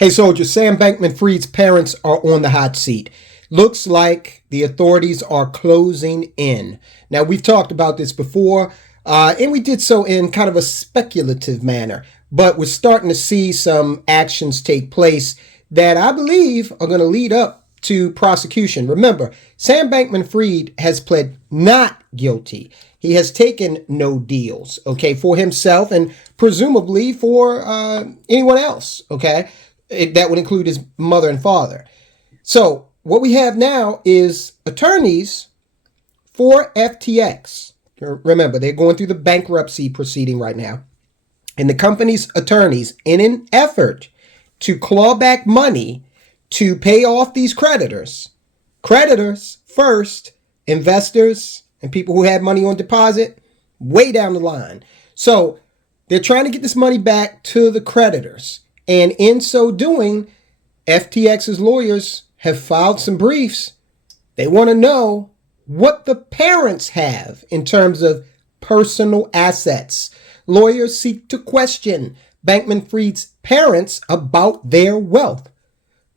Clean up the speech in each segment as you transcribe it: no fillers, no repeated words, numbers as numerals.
Hey, soldiers, Sam Bankman Fried's parents are on the hot seat. Looks like the authorities are closing in. Now, we've talked about this before, and we did so in kind of a speculative manner, but we're starting to see some actions take place that I believe are going to lead up to prosecution. Remember, Sam Bankman Fried has pled not guilty. He has taken no deals, okay, for himself and presumably for anyone else, okay? That would include his mother and father. So what we have now is attorneys for FTX. Remember, they're going through the bankruptcy proceeding right now. And the company's attorneys, in an effort to claw back money to pay off these creditors first, investors and people who had money on deposit, way down the line. So they're trying to get this money back to the creditors. And in so doing, FTX's lawyers have filed some briefs. They want to know what the parents have in terms of personal assets. Lawyers seek to question Bankman Fried's parents about their wealth.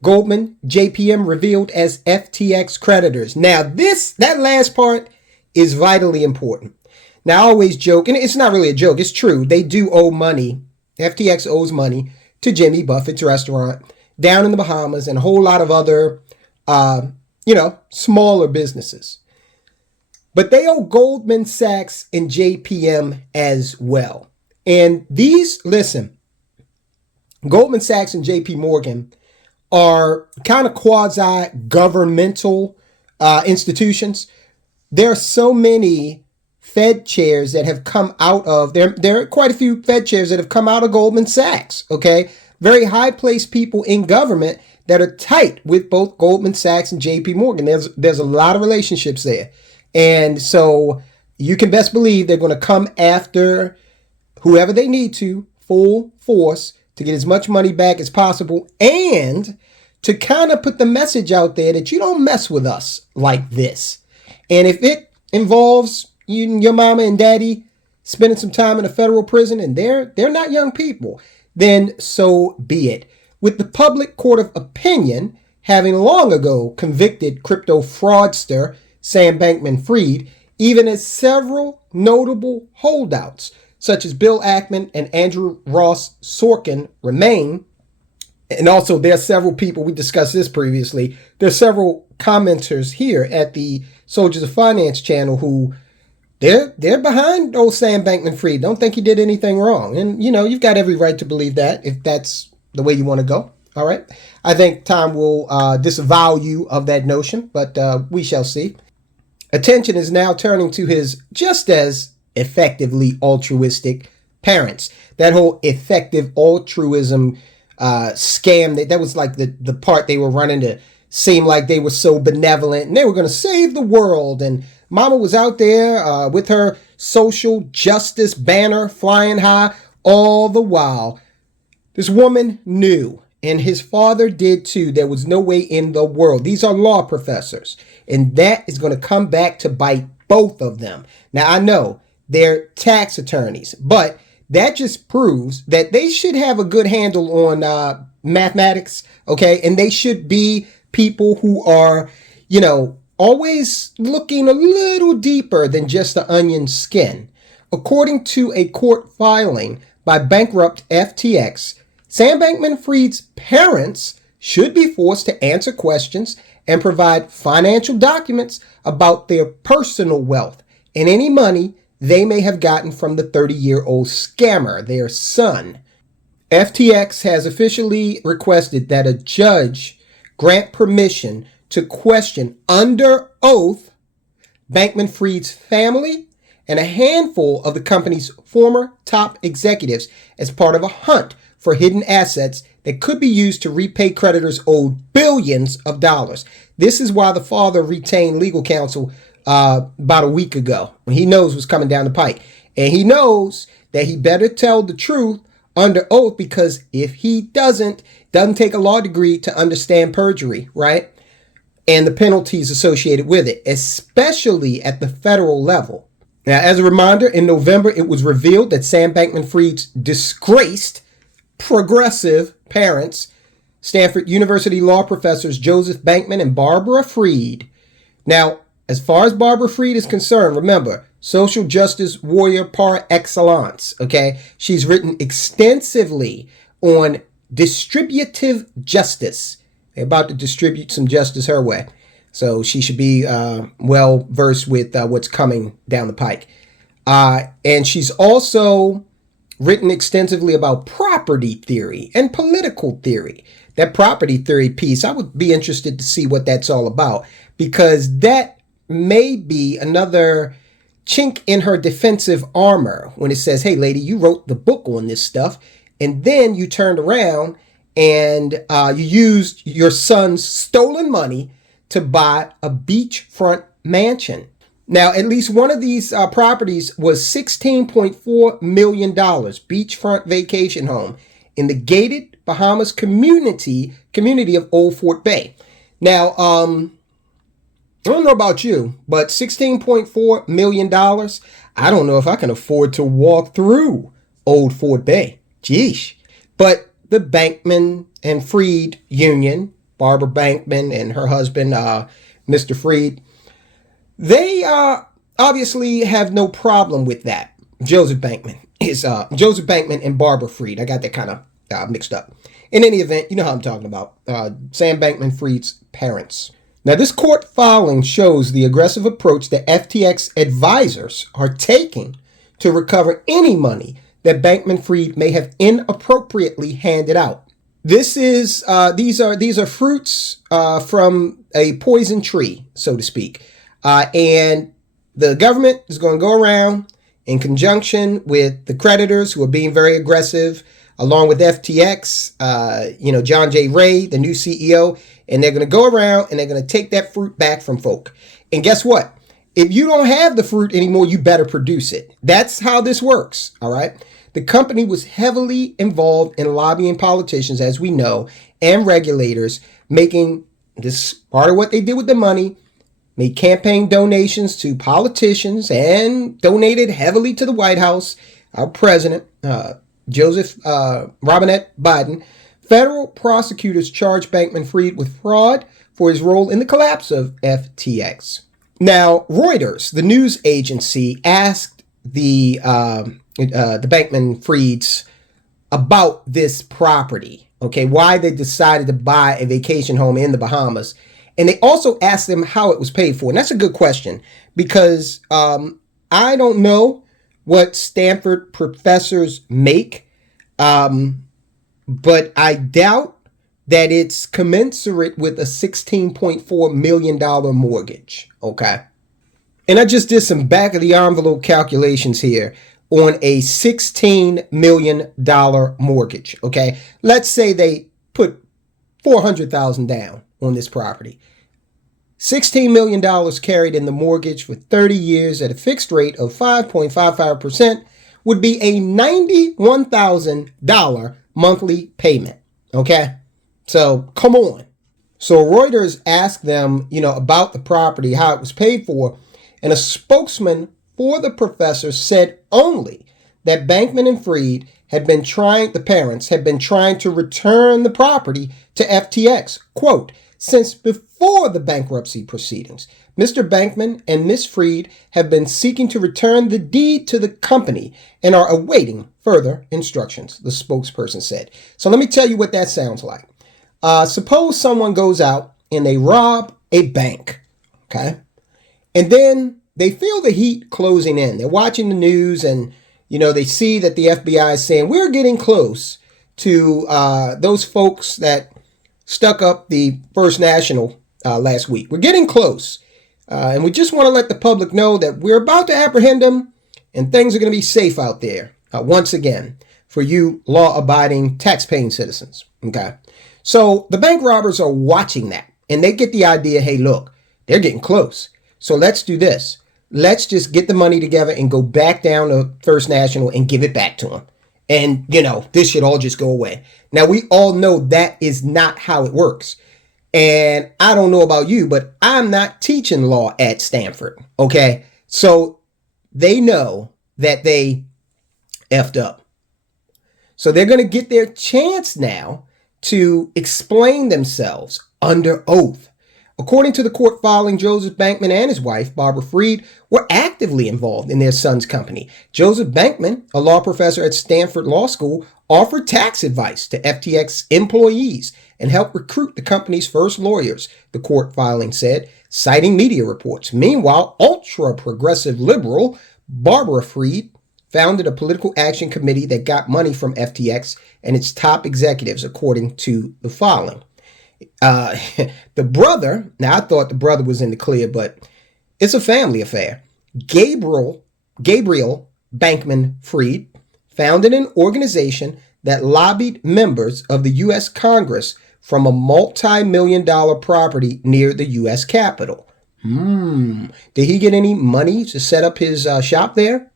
Goldman, JPM revealed as FTX creditors. Now, that last part is vitally important. Now, I always joke, and it's not really a joke, it's true. They do owe money. FTX owes money to Jimmy Buffett's restaurant down in the Bahamas and a whole lot of other, smaller businesses. But they owe Goldman Sachs and JPM as well. And Goldman Sachs and JP Morgan are kind of quasi-governmental institutions. There are so many Fed chairs that have come out of, there are quite a few Fed chairs that have come out of Goldman Sachs, okay? Very high-placed people in government that are tight with both Goldman Sachs and JP Morgan. There's a lot of relationships there. And so you can best believe they're going to come after whoever they need to, full force, to get as much money back as possible and to kind of put the message out there that you don't mess with us like this. And if it involves you and your mama and daddy spending some time in a federal prison and they're not young people, then so be it. With the public court of opinion having long ago convicted crypto fraudster Sam Bankman Fried, even as several notable holdouts such as Bill Ackman and Andrew Ross Sorkin remain. And also there are several people, we discussed this previously, there are several commenters here at the Soldiers of Finance channel who they're behind old Sam Bankman Fried. Don't think he did anything wrong. And, you've got every right to believe that if that's the way you want to go. All right. I think time will disavow you of that notion, but we shall see. Attention is now turning to his just as effectively altruistic parents. That whole effective altruism scam, that was like the part they were running to seem like they were so benevolent and they were going to save the world. And Mama was out there with her social justice banner flying high all the while. This woman knew, and his father did too, there was no way in the world. These are law professors, and that is going to come back to bite both of them. Now, I know they're tax attorneys, but that just proves that they should have a good handle on mathematics, okay? And they should be people who are, always looking a little deeper than just the onion skin. According to a court filing by bankrupt FTX, Sam Bankman Fried's parents should be forced to answer questions and provide financial documents about their personal wealth and any money they may have gotten from the 30-year-old scammer, their son. FTX has officially requested that a judge grant permission to question under oath Bankman Fried's family and a handful of the company's former top executives as part of a hunt for hidden assets that could be used to repay creditors owed billions of dollars. This is why the father retained legal counsel about a week ago, when he knows what's coming down the pike. And he knows that he better tell the truth under oath, because if he doesn't take a law degree to understand perjury, right? And the penalties associated with it, especially at the federal level. Now, as a reminder, in November, it was revealed that Sam Bankman Fried's disgraced progressive parents Stanford University law professors Joseph Bankman and Barbara Freid. Now, as far as Barbara Freid is concerned, remember, social justice warrior par excellence, okay? She's written extensively on distributive justice. They're about to distribute some justice her way. So she should be well versed with what's coming down the pike. And she's also written extensively about property theory and political theory. That property theory piece, I would be interested to see what that's all about, because that may be another chink in her defensive armor when it says, hey, lady, you wrote the book on this stuff, and then you turned around and you used your son's stolen money to buy a beachfront mansion. Now, at least one of these properties was $16.4 million, beachfront vacation home in the gated Bahamas community of Old Fort Bay. Now, I don't know about you, but $16.4 million, I don't know if I can afford to walk through Old Fort Bay. Geesh. But the Bankman and Fried union, Barbara Bankman and her husband, Mr. Fried, they obviously have no problem with that. Joseph Bankman and Barbara Fried. I got that kind of mixed up. In any event, you know how I'm talking about. Sam Bankman Fried's parents. Now, this court filing shows the aggressive approach that FTX advisors are taking to recover any money that Bankman Fried may have inappropriately handed out. These are fruits from a poison tree, so to speak. And the government is going to go around in conjunction with the creditors who are being very aggressive, along with FTX, John J. Ray, the new CEO, and they're going to go around and they're going to take that fruit back from folk. And guess what? If you don't have the fruit anymore, you better produce it. That's how this works, all right? The company was heavily involved in lobbying politicians, as we know, and regulators, making this part of what they did with the money, made campaign donations to politicians and donated heavily to the White House, our president, Joseph Robinette Biden. Federal prosecutors charged Bankman Fried with fraud for his role in the collapse of FTX. Now, Reuters, the news agency, asked the Bankman Frieds about this property, okay, why they decided to buy a vacation home in the Bahamas. And they also asked them how it was paid for. And that's a good question, because I don't know what Stanford professors make, but I doubt that it's commensurate with a $16.4 million mortgage, okay? And I just did some back of the envelope calculations here on a $16 million mortgage, okay? Let's say they put $400,000 down on this property. $16 million carried in the mortgage for 30 years at a fixed rate of 5.55% would be a $91,000 monthly payment, okay? So come on. So Reuters asked them, about the property, how it was paid for, and a spokesman for the professor said only that Bankman and Fried the parents had been trying to return the property to FTX, quote, since before the bankruptcy proceedings. Mr. Bankman and Ms. Fried have been seeking to return the deed to the company and are awaiting further instructions, the spokesperson said. So let me tell you what that sounds like. Suppose someone goes out and they rob a bank, okay? And then they feel the heat closing in. They're watching the news and, they see that the FBI is saying, we're getting close to those folks that stuck up the First National last week. We're getting close. And we just want to let the public know that we're about to apprehend them and things are going to be safe out there once again for you law-abiding, tax-paying citizens. Okay. So the bank robbers are watching that and they get the idea, hey, look, they're getting close. So let's do this. Let's just get the money together and go back down to First National and give it back to them. And, this should all just go away. Now, we all know that is not how it works. And I don't know about you, but I'm not teaching law at Stanford. Okay. So they know that they effed up. So they're going to get their chance now to explain themselves under oath. According to the court filing, Joseph Bankman and his wife, Barbara Freid, were actively involved in their son's company. Joseph Bankman, a law professor at Stanford Law School, offered tax advice to FTX employees and helped recruit the company's first lawyers, the court filing said, citing media reports. Meanwhile, ultra-progressive liberal Barbara Freid founded a political action committee that got money from FTX and its top executives, according to the filing. The brother, now I thought the brother was in the clear, but it's a family affair. Gabriele Bankman Fried founded an organization that lobbied members of the U.S. Congress from a multi-million-dollar property near the U.S. Capitol. Did he get any money to set up his shop there?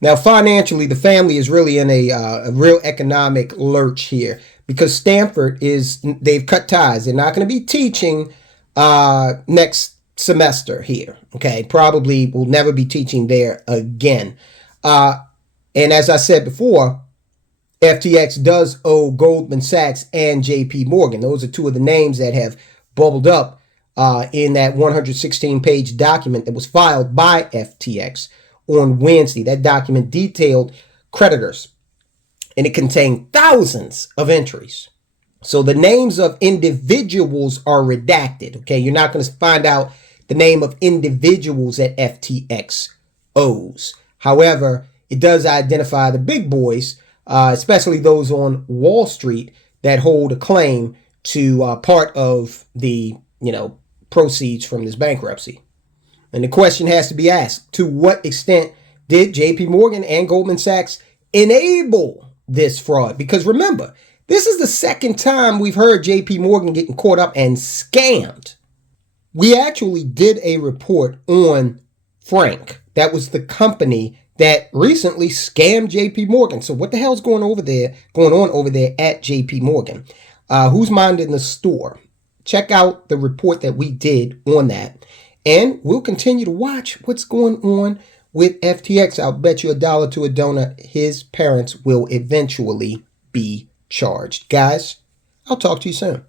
Now, financially, the family is really in a real economic lurch here because they've cut ties. They're not going to be teaching next semester here. Okay, probably will never be teaching there again. And as I said before, FTX does owe Goldman Sachs and JP Morgan. Those are two of the names that have bubbled up in that 116-page document that was filed by FTX on Wednesday. That document detailed creditors, and it contained thousands of entries. So the names of individuals are redacted. Okay, you're not going to find out the name of individuals that FTX owes. However, it does identify the big boys, especially those on Wall Street that hold a claim to part of the, proceeds from this bankruptcy. And the question has to be asked, to what extent did JP Morgan and Goldman Sachs enable this fraud? Because remember, this is the second time we've heard JP Morgan getting caught up and scammed. We actually did a report on Frank. That was the company that recently scammed JP Morgan. So what the hell's going on over there at JP Morgan? Who's minding the store? Check out the report that we did on that. And we'll continue to watch what's going on with FTX. I'll bet you $1 to a donut his parents will eventually be charged. Guys, I'll talk to you soon.